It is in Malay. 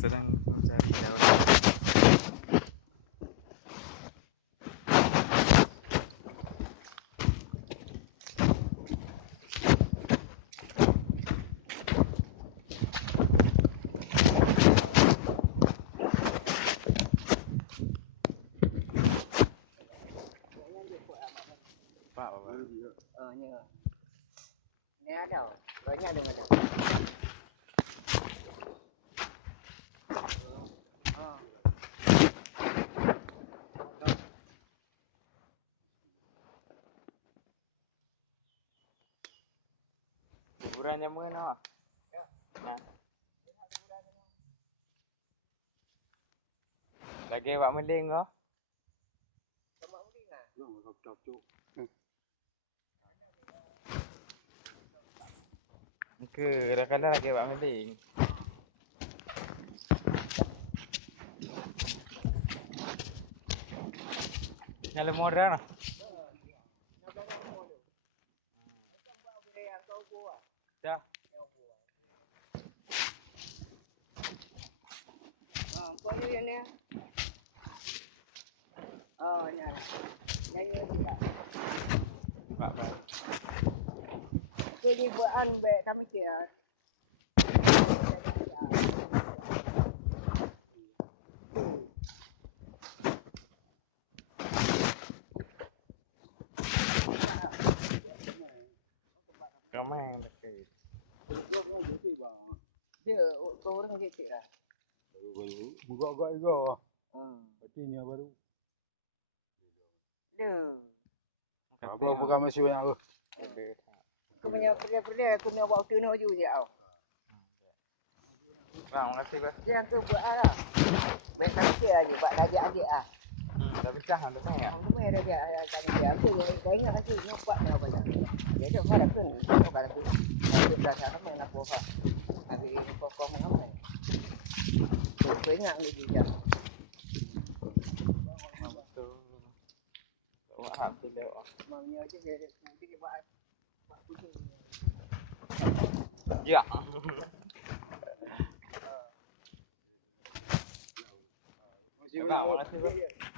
sedang mencari jawaban. Pak, Ini ada, banyak ada macam. hiburannya mana? Nah, lagi Pak Mending kah? Ke kadang-kadang lagi Pak Mending. Nyala modal lah. Dah. Kau ni. Oh, ni. Nyanyi juga. Pak. Ini buatan baik kami dia. Ramai yang dekat. Dia orang kecil lah. Baru buka juga. Patinya baru. Dia. Apa bukan masih banyak tu? Aku punya pergi aku punya waktu nak baju je tau. Bang, makasih Pak. Dia tu buat lah. Baik kami dia aja buat adik-adik ah. Dah pecah dah tanya. Aku main ada kami dia. Aku dah ingat lagi nampak ni apa dah. Dia tu mana pun. Kau kalau tu. Aku dah sana main apa apa. Tapi kau mengamai. Kau ingat lagi dia. Betul. Wah, hampir lewat. Mamanya aja dia buat kucing. Ya. Bang, makasih Pak.